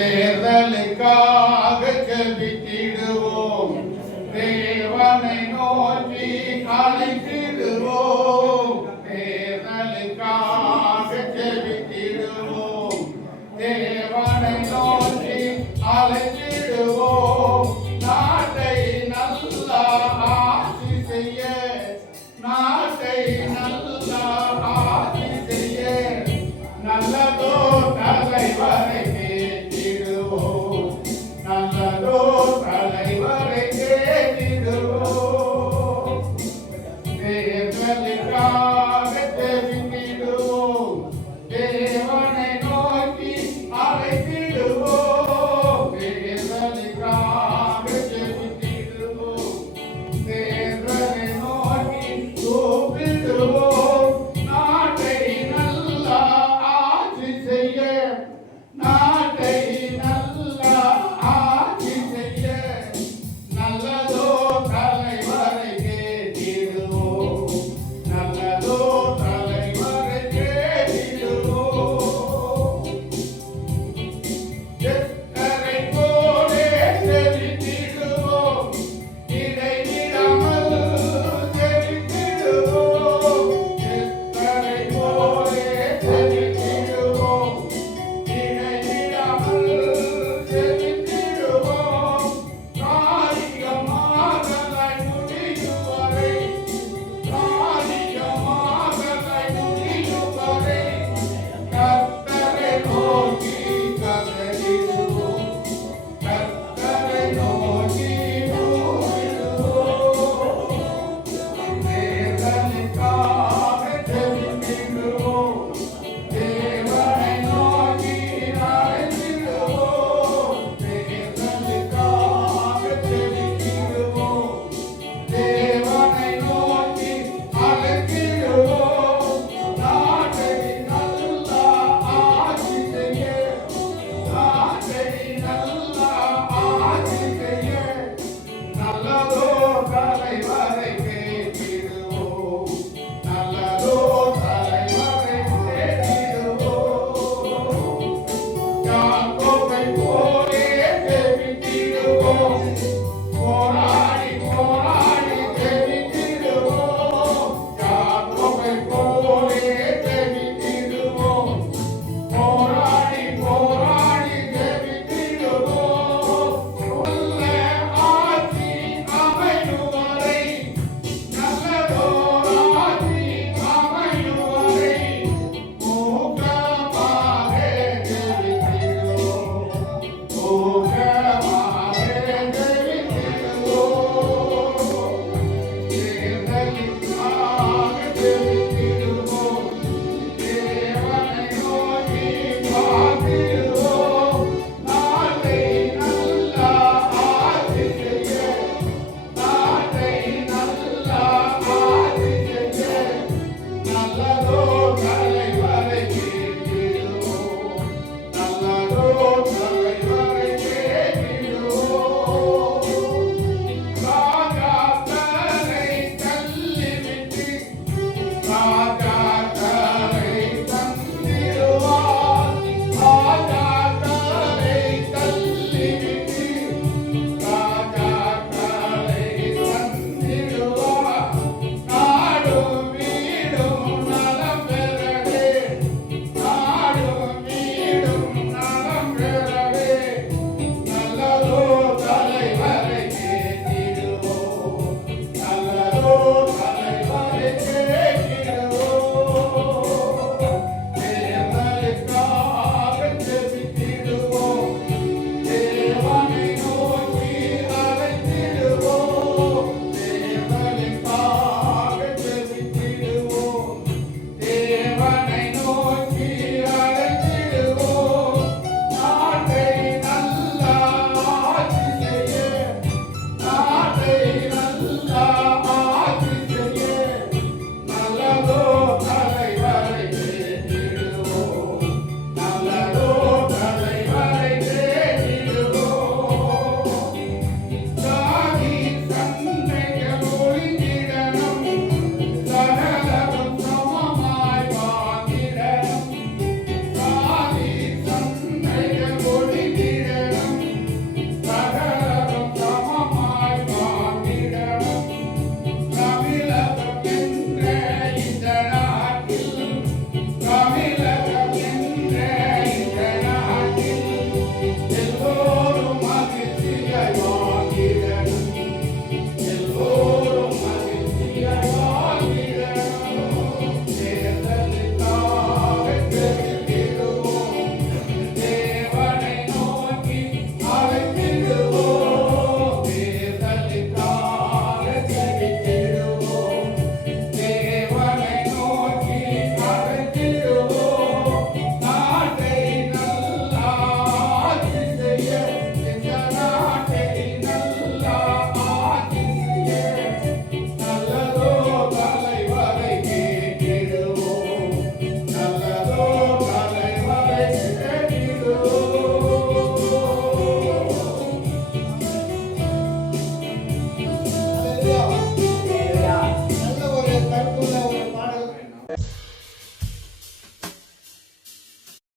தேர்தலுக்காக ஜெபித்திடுவோம், தேவனை நோக்கி அழைத்திடுவோம். தேர்தலுக்காக ஜெபித்திடுவோம், தேவனை நோக்கி அழைத்திடுவோம். நாட்டை நல்லா ஆட்சி செய்ய, நாட்டை நல்லா ஆட்சி செய்ய நல்லதோ தலைவரை கேட்டிடுவோம், நல்லதோ தலைவரை கேட்டிடுவோம். தேர்தலுக்காக ஜெபித்திடுவோம், தேவனை நோக்கி அழைத்திடுவோம். தேர்தலுக்காக ஜெபித்திடுவோம், தேவனை நோக்கி கூப்பிடுவோம். நாட்டை நல்லா ஆட்சி செய்ய, நாட்டை நல்லா ஆட்சி செய்ய நல்லதோ தலைவரை கேட்டிடுவோம், நல்லதோ தலைவரை கேட்டிடுவோம். எத்தனை போலே ஜெபித்திடுவோம், இடைவிடாமல் ஜெபித்திடுவோம். எத்தனை போலே ஜெபித்திடுவோம், இடைவிடாமல் ஜெபித்திடுவோம். காரியமாகலை முடியும் வரை, காரியமாகலை முடியும் வரை கர்த்தரை நோக்கி கதறிடுவோம், கர்த்தரை நோக்கி கூப்பிடுவோம். தேவனுக்காக ஜெபித்திடுவோம், தேவனை நோக்கி அழைத்திடுவோம். தேவனுக்காக ஜெபித்திடுவோம், தேவனை நோக்கி அழைத்திடுவோம். நாட்டை நல்லா ஆட்சி செய்ய, நாட்டை நல்லா ஆட்சி செய்ய நல்லதோ தலைவரை கேட்டிடுவோம், நல்லதோ தலைவரை கேட்டிடுவோம். யாக்கோபை போலே ஜெபித்திடுவோம்,